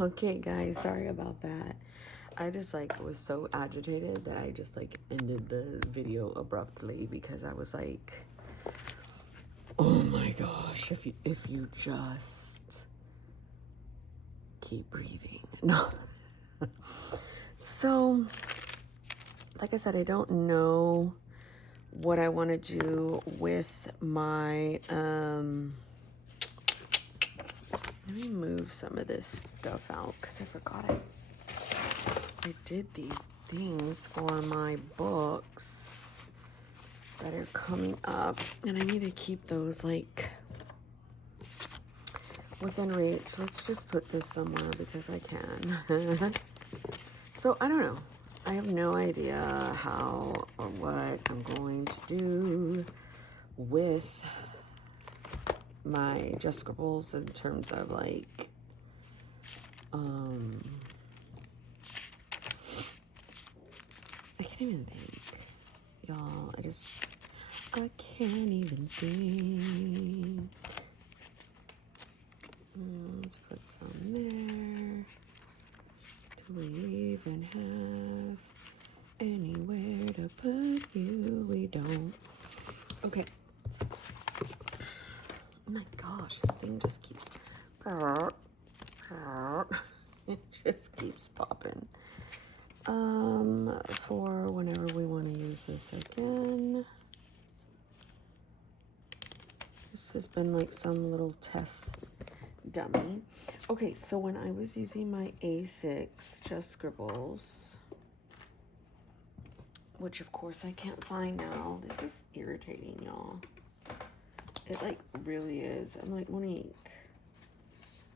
Okay, guys, sorry about that. I just like was so agitated that I just like ended the video abruptly because I was like, oh my gosh, if you just keep breathing. No. So, like I said, I don't know what I want to do with my let me move some of this stuff out because I forgot I did these things for my books that are coming up, and I need to keep those like within reach. Let's just put this somewhere because I can. So I don't know. I have no idea how or what I'm going to do with my just Scribbles in terms of like I can't even think, y'all. I can't even think. Let's put some there. Do we even have anywhere to put you? We don't. Okay. Oh my gosh, this thing just keeps it just keeps popping. For whenever we want to use this again. This has been like some little test dummy. Okay, so when I was using my A6 Just Scribbles, which of course I can't find now. This is irritating, y'all. It like really is. I'm like, Monique,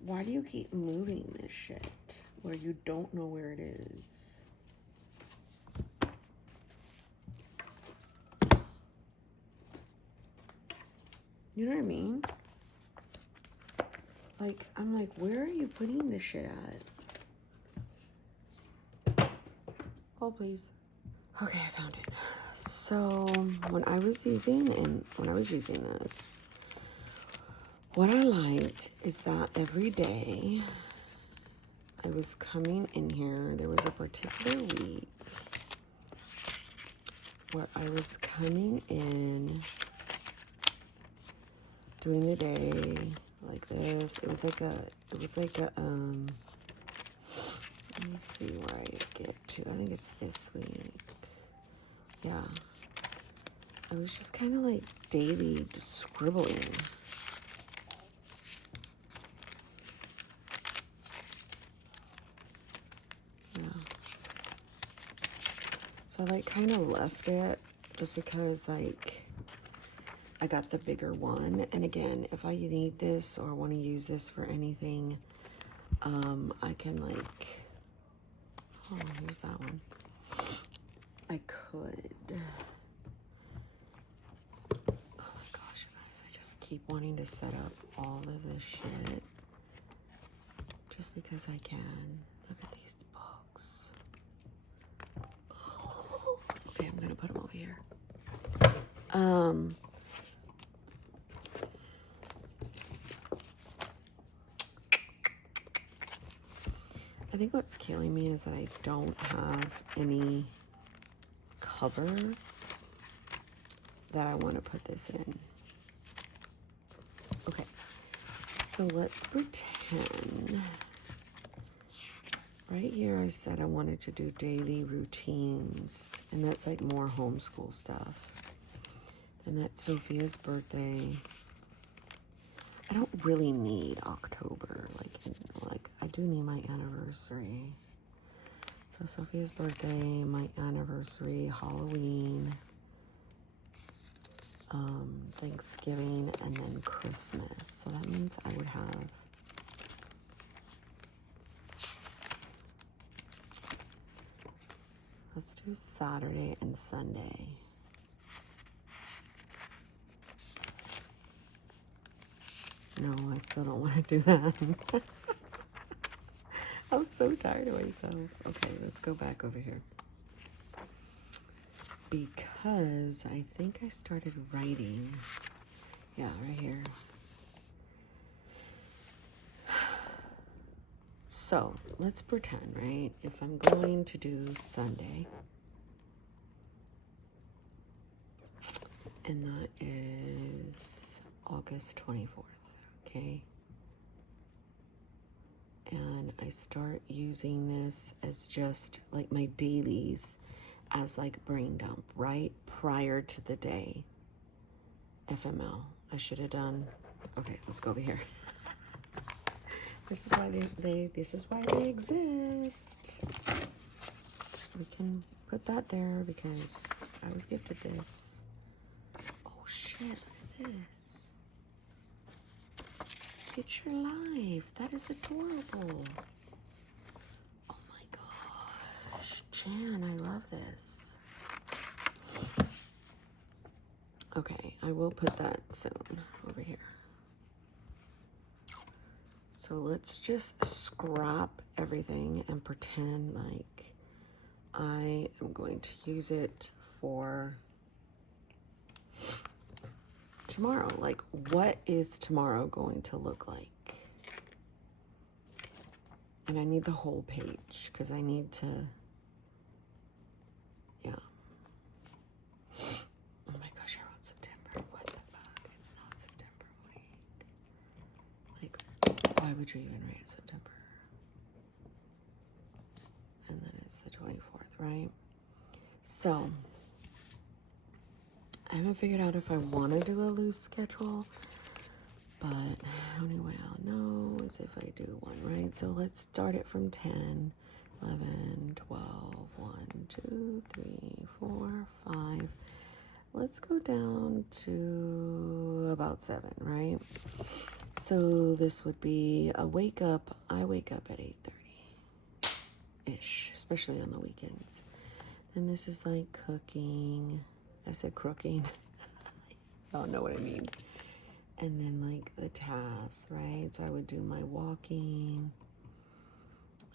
why do you keep moving this shit where you don't know where it is? You know what I mean? Like, I'm like, where are you putting this shit at? Hold, please. Okay, I found it. So when I was using this, what I liked is that every day I was coming in here. There was a particular week where I was coming in during the day like this. It was like a let me see where I get to. I think it's this week. Yeah. I was just kind of like daily scribbling. Yeah. So I like kind of left it just because like I got the bigger one. And again, if I need this or want to use this for anything, I can like, oh, here's that one. I could. Oh my gosh, you guys, I just keep wanting to set up all of this shit just because I can. Look at these books. Oh, okay, I'm gonna put them over here. I think what's killing me is that I don't have any cover that I want to put this in. Okay, so let's pretend. Right here I said I wanted to do daily routines, and that's like more homeschool stuff. And that's Sophia's birthday. I don't really need October, like I do need my anniversary. So Sophia's birthday, my anniversary, Halloween, Thanksgiving, and then Christmas. So that means I would have let's do Saturday and Sunday. No, I still don't want to do that. I'm so tired of myself. Okay, let's go back over here. Because I think I started writing. Yeah, right here. So let's pretend, right? If I'm going to do Sunday, and that is August 24th, okay? And I start using this as just like my dailies as like brain dump, right? Prior to the day. FML. I should have done, okay, let's go over here. This is why this is why they exist. We can put that there because I was gifted this. Oh shit, look at this. Future life. That is adorable. Oh my gosh. Jan, I love this. Okay, I will put that soon over here. So let's just scrap everything and pretend like I am going to use it for tomorrow. Like, what is tomorrow going to look like? And I need the whole page because I need to, yeah. Oh my gosh, I wrote September. What the fuck? It's not September. Wait. Like, why would you even write September? And then it's the 24th, right? So, I haven't figured out if I want to do a loose schedule, but the only way I'll know is if I do one, right? So let's start it from 10, 11, 12, 1, 2, 3, 4, 5. Let's go down to about 7, right? So this would be a wake up. I wake up at 8:30-ish, especially on the weekends. And this is like cooking. I said crooking. I don't know what I mean. And then like the tasks, right? So I would do my walking.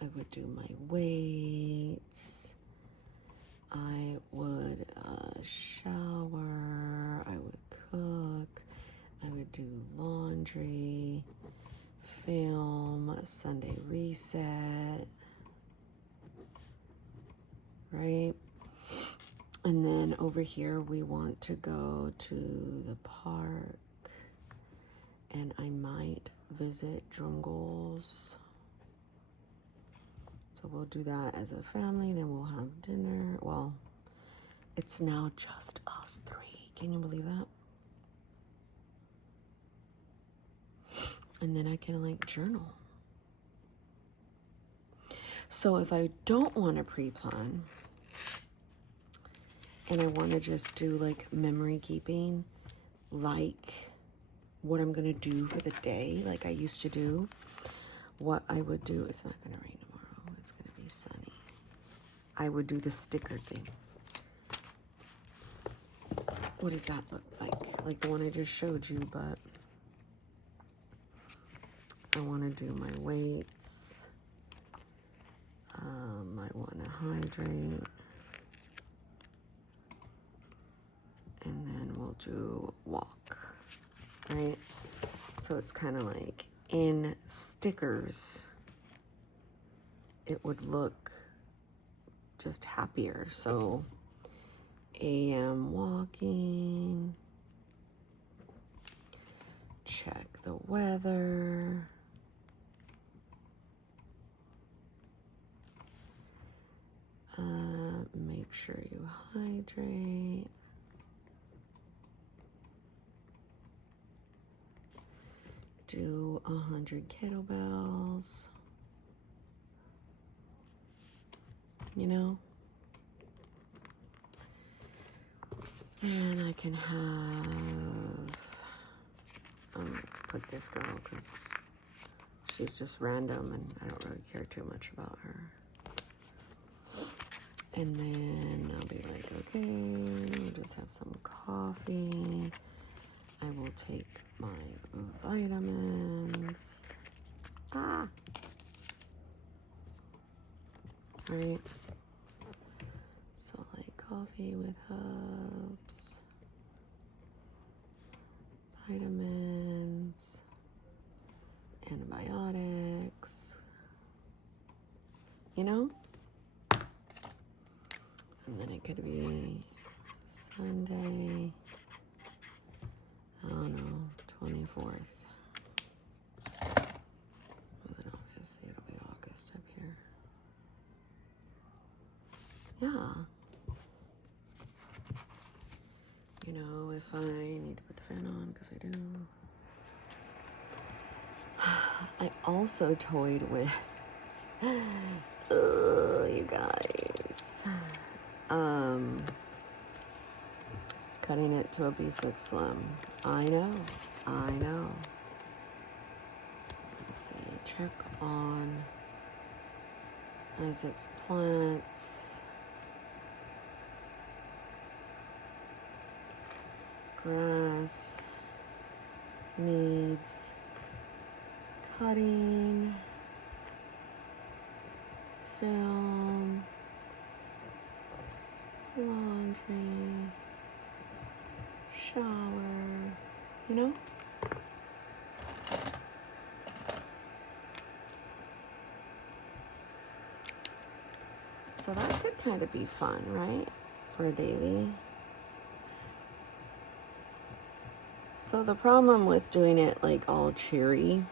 I would do my weights. I would shower. I would cook. I would do laundry, film, Sunday reset, right? And then over here, we want to go to the park, and I might visit Drungles. So we'll do that as a family, then we'll have dinner. Well, it's now just us 3. Can you believe that? And then I can like journal. So if I don't want to pre-plan, and I want to just do like memory keeping, like what I'm going to do for the day, like I used to do, what I would do, it's not going to rain tomorrow, it's going to be sunny. I would do the sticker thing. What does that look like? Like the one I just showed you, but I want to do my weights. I want to hydrate. And then we'll do walk, right? So it's kind of like in stickers, it would look just happier. So AM walking, check the weather, make sure you hydrate. Do 100 kettlebells, you know, and I can have, put this girl because she's just random and I don't really care too much about her. And then I'll be like, okay, we'll just have some coffee. I will take my vitamins. Right? So like coffee with herbs, vitamins, antibiotics, you know? And then it could be Sunday, I don't know, 24th. And then obviously it'll be August up here. Yeah. You know, if I need to put the fan on, because I do. I also toyed with, you guys, cutting it to a B6 slim. I know. Let's see, check on Isaac's plants. Grass needs cutting, film, laundry, shower, you know? So that could kind of be fun, right? For a daily. So the problem with doing it like all cheery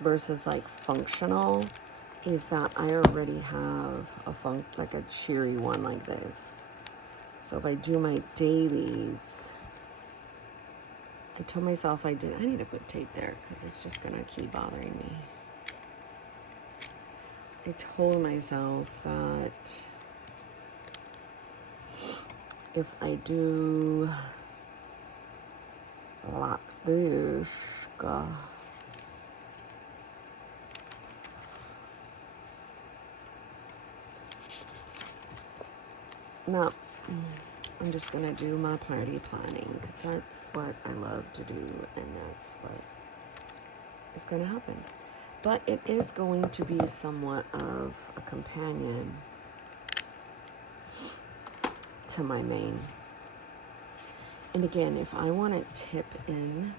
versus like functional is that I already have like a cheery one like this. So if I do my dailies, I told myself I need to put tape there because it's just gonna keep bothering me. I told myself that if I do like this, no, I'm just gonna do my party planning because that's what I love to do and that's what is gonna happen. But it is going to be somewhat of a companion to my main. And again, if I want to tip in,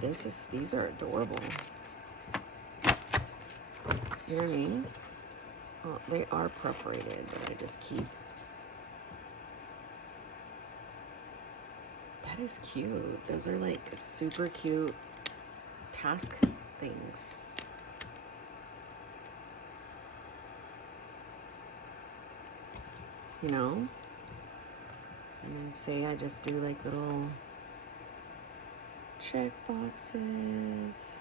these are adorable. You know what I mean? Oh, they are perforated, but I just keep. That is cute. Those are like super cute task things. You know? And then say I just do like little check boxes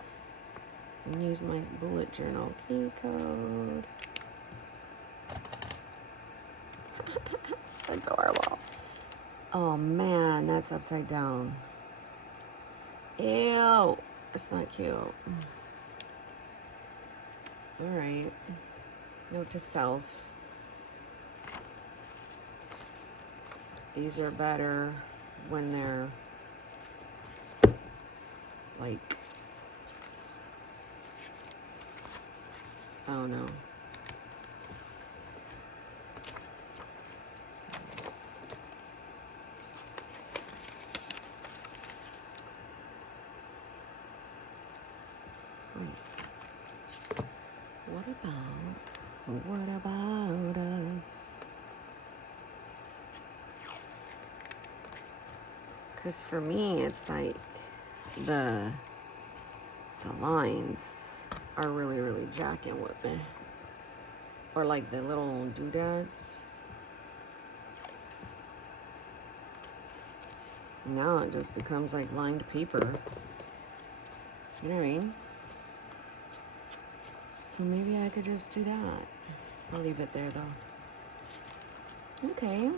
and use my bullet journal key code. Adorable. Oh man, that's upside down. Ew, it's not cute. All right, note to self. These are better when they're like, oh no. What about us? Because for me, it's like the lines are really, really jacking with me. Or like the little doodads. Now it just becomes like lined paper. You know what I mean? So maybe I could just do that. I'll leave it there though. Okay.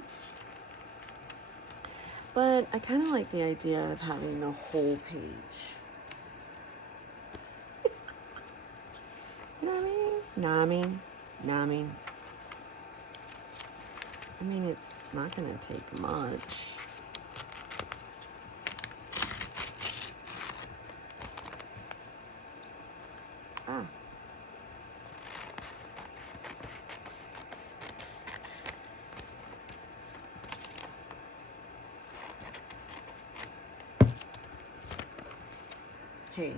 But I kind of like the idea of having the whole page. You know what I mean? Know what I mean? Know what I mean? I mean, it's not going to take much. Ah. Hey,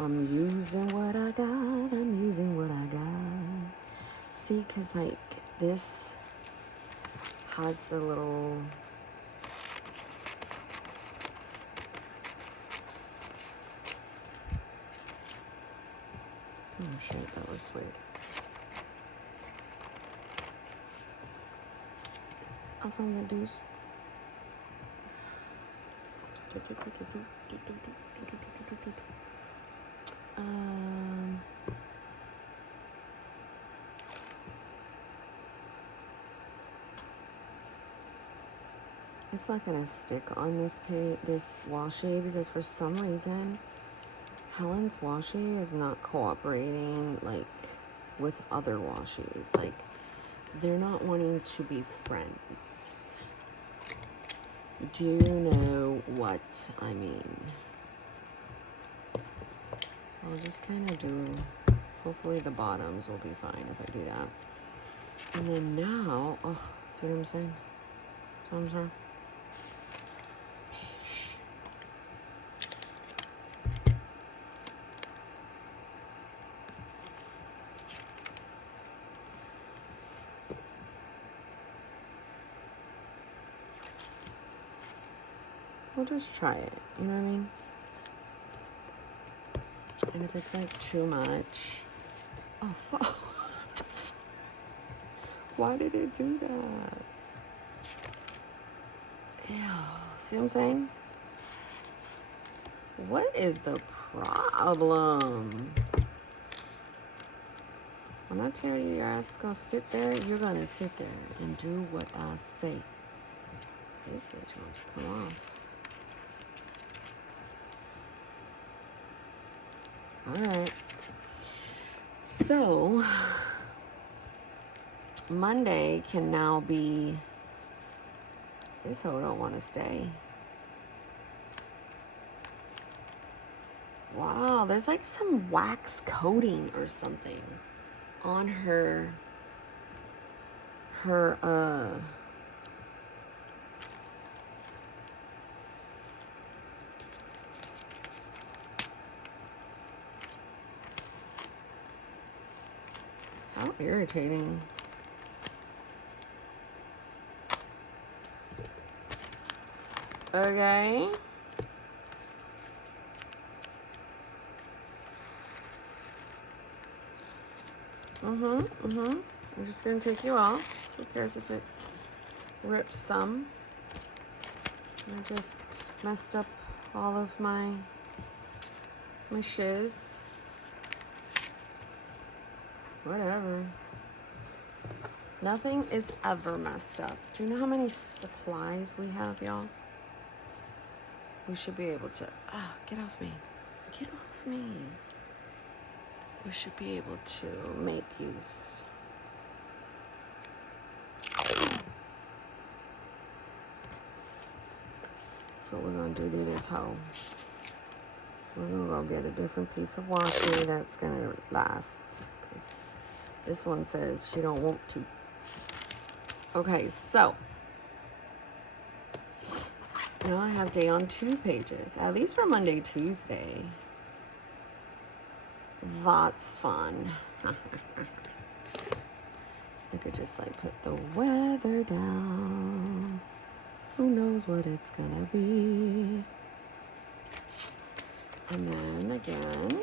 I'm using what I got. I'm using what I got. See, because like this has the little... Oh shit, that looks weird. I found the deuce. It's not gonna stick on this page, this washi, because for some reason Helen's washi is not cooperating like with other washis. Like they're not wanting to be friends. Do you know what I mean? So I'll just kind of do, hopefully the bottoms will be fine if I do that. And then now, oh, see what I'm saying? See what I'm saying? We'll just try it, you know what I mean? And if it's like too much, oh fuck. Why did it do that? Ew, see what I'm saying? What is the problem? When I tell you your ass is gonna sit there, you're gonna sit there and do what I say. This bitch wants to come off. Alright. So, Monday can now be... This hoe don't want to stay. Wow, there's like some wax coating or something on her how irritating. Okay. I'm just gonna take you off. Who cares if it rips some? I just messed up all of my shiz. Whatever. Nothing is ever messed up. Do you know how many supplies we have, y'all? We should be able to... Ah, get off me. Get off me. We should be able to make use. So what we're going to do this hoe. We're going to go get a different piece of washi that's going to last. Because this one says she don't want to. Okay, so. Now I have day on 2 pages. At least for Monday, Tuesday. That's fun. I could just like put the weather down. Who knows what it's gonna be. And then again,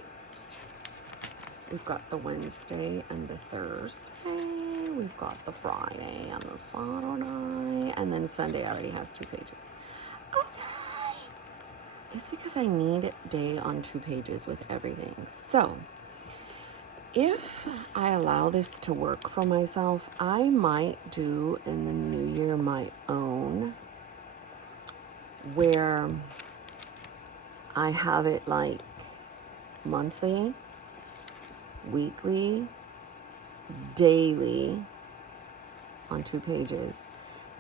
we've got the Wednesday and the Thursday. We've got the Friday and the Saturday. And then Sunday already has 2 pages. Okay. It's because I need day on 2 pages with everything. So, if I allow this to work for myself, I might do in the new year my own, where I have it like monthly, weekly, daily on 2 pages,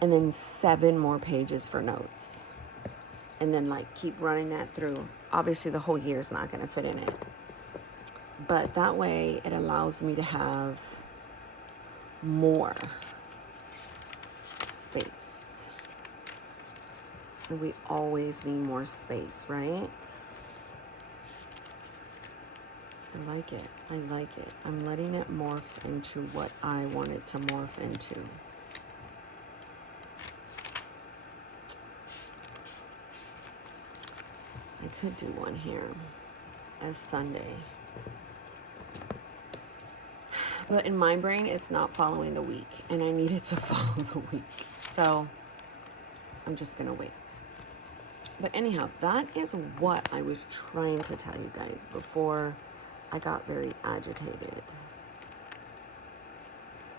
and then 7 more pages for notes. And then like keep running that through. Obviously the whole year is not going to fit in it. But that way it allows me to have more space. And we always need more space, right? I like it. I like it. I'm letting it morph into what I want it to morph into. I could do one here as Sunday. But in my brain, it's not following the week, and I need it to follow the week. So I'm just going to wait. But anyhow, that is what I was trying to tell you guys before I got very agitated.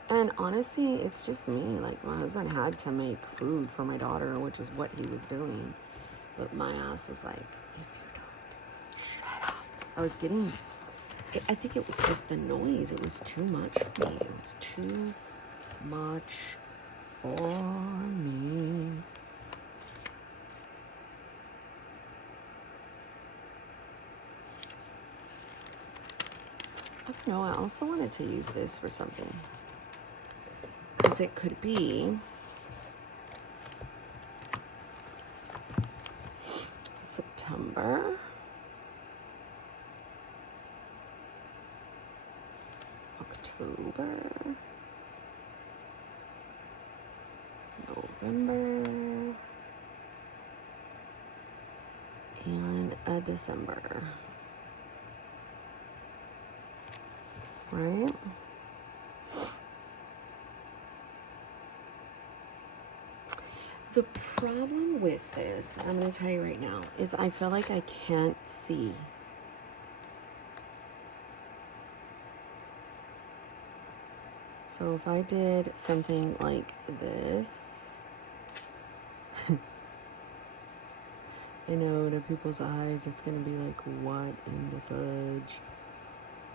And honestly, it's just me. Like, my husband had to make food for my daughter, which is what he was doing. But my ass was like, if you don't shut up. I was getting, I think it was just the noise. It was too much for me. It was too much for me. I don't know. I also wanted to use this for something. Because it could be September, October, November, and December. Right? The problem with this, I'm going to tell you right now, is I feel like I can't see. So if I did something like this, you know, to people's eyes, it's going to be like, what in the fudge?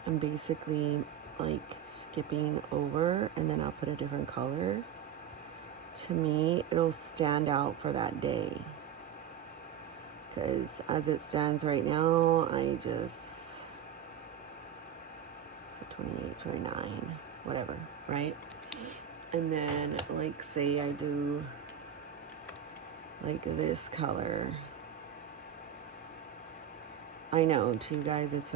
I'm basically like skipping over, and then I'll put a different color. To me, it'll stand out for that day. Because as it stands right now, I just, so 28, 29, whatever, right? And then, like, say I do like this color. I know, to you guys, it's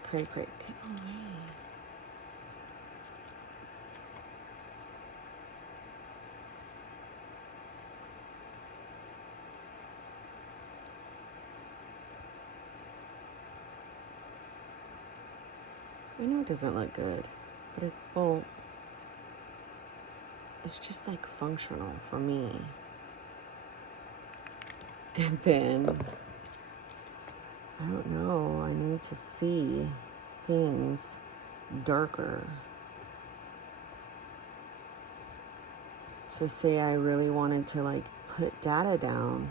cray cray. Get away. I know it doesn't look good, but it's, well, it's just like functional for me. And then, I don't know, I need to see things darker. So say I really wanted to like put data down,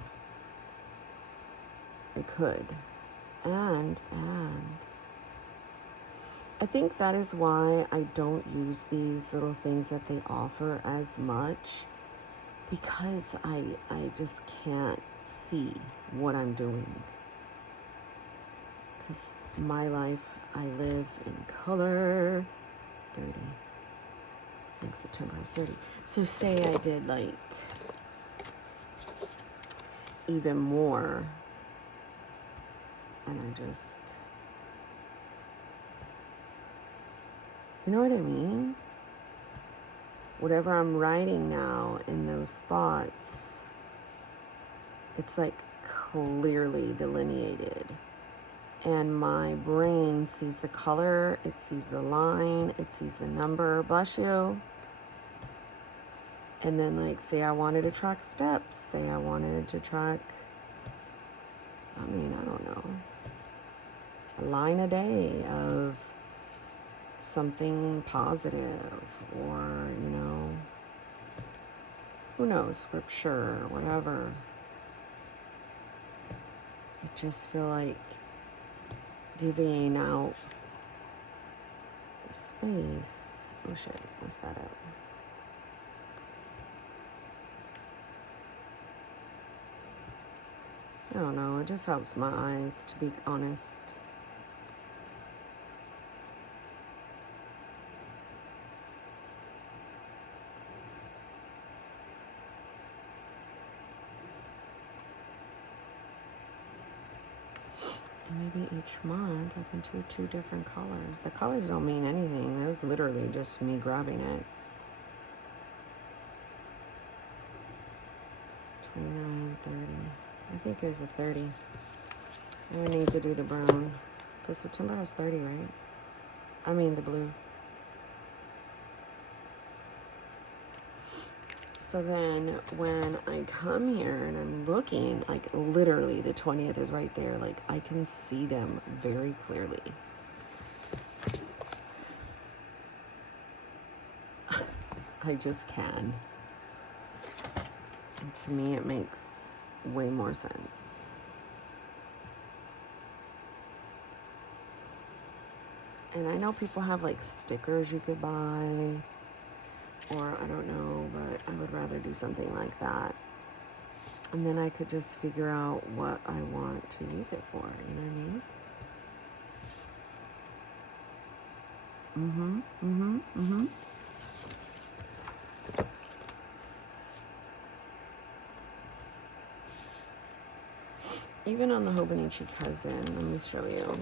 I could. And I think that is why I don't use these little things that they offer as much, because I just can't see what I'm doing. Because my life, I live in color. 30. I think September is 30. So say I did like even more, and I just, you know what I mean? Whatever I'm writing now in those spots, it's like clearly delineated. And my brain sees the color, it sees the line, it sees the number, bless you. And then like, say I wanted to track steps, say I wanted to track, I mean, I don't know, a line a day of something positive, or, you know, who knows, scripture, whatever. I just feel like divvying out the space. Oh shit, what's that up? I don't know, it just helps my eyes, to be honest. maybe each month I can do 2 different colors. The colors don't mean anything. That was literally just me grabbing it. 29, 30. I think there's a 30. I need to do the brown. Because September has 30, right? I mean the blue. So then when I come here and I'm looking, like literally the 20th is right there. Like I can see them very clearly. I just can. And to me, it makes way more sense. And I know people have like stickers you could buy. Or I don't know, but I would rather do something like that. And then I could just figure out what I want to use it for, you know what I mean? Even on the Hobonichi Cousin, let me show you.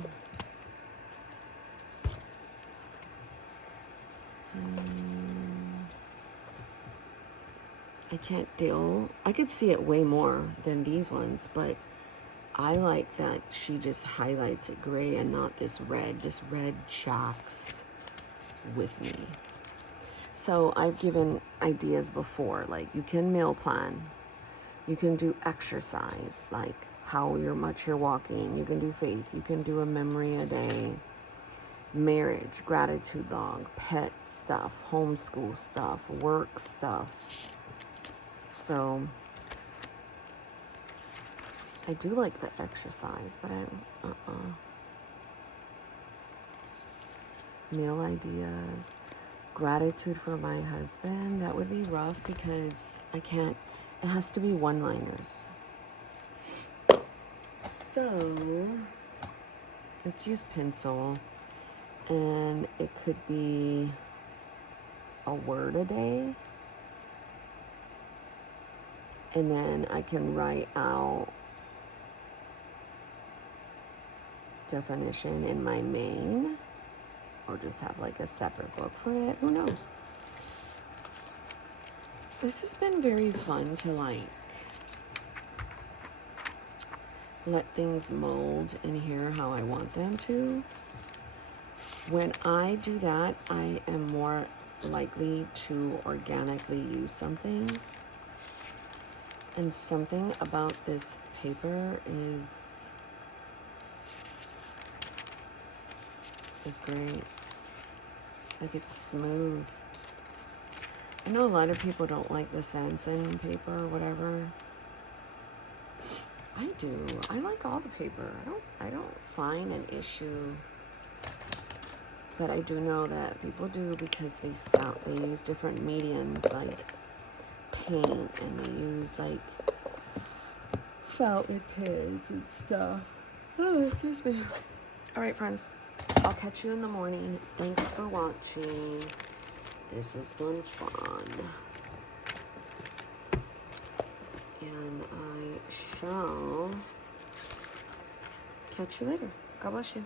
I can't deal. I could see it way more than these ones, but I like that she just highlights it gray and not this red. This red jacks with me. So I've given ideas before, like you can meal plan. You can do exercise, like how much you're walking. You can do faith. You can do a memory a day. Marriage, gratitude log, pet stuff, homeschool stuff, work stuff. So I do like the exercise, but meal ideas, gratitude for my husband. That would be rough because I can't. It has to be one-liners. So let's use pencil, and it could be a word a day. And then I can write out definition in my main, or just have like a separate book for it. Who knows? This has been very fun to like let things mold and hear how I want them to. When I do that, I am more likely to organically use something. And something about this paper is great. Like it's smooth. I know a lot of people don't like the Sanson paper or whatever. I do. I like all the paper. I don't find an issue. But I do know that people do because they use different mediums like paint, and they use like fountain pens and stuff. Oh, excuse me. All right, friends. I'll catch you in the morning. Thanks for watching. This has been fun. And I shall catch you later. God bless you.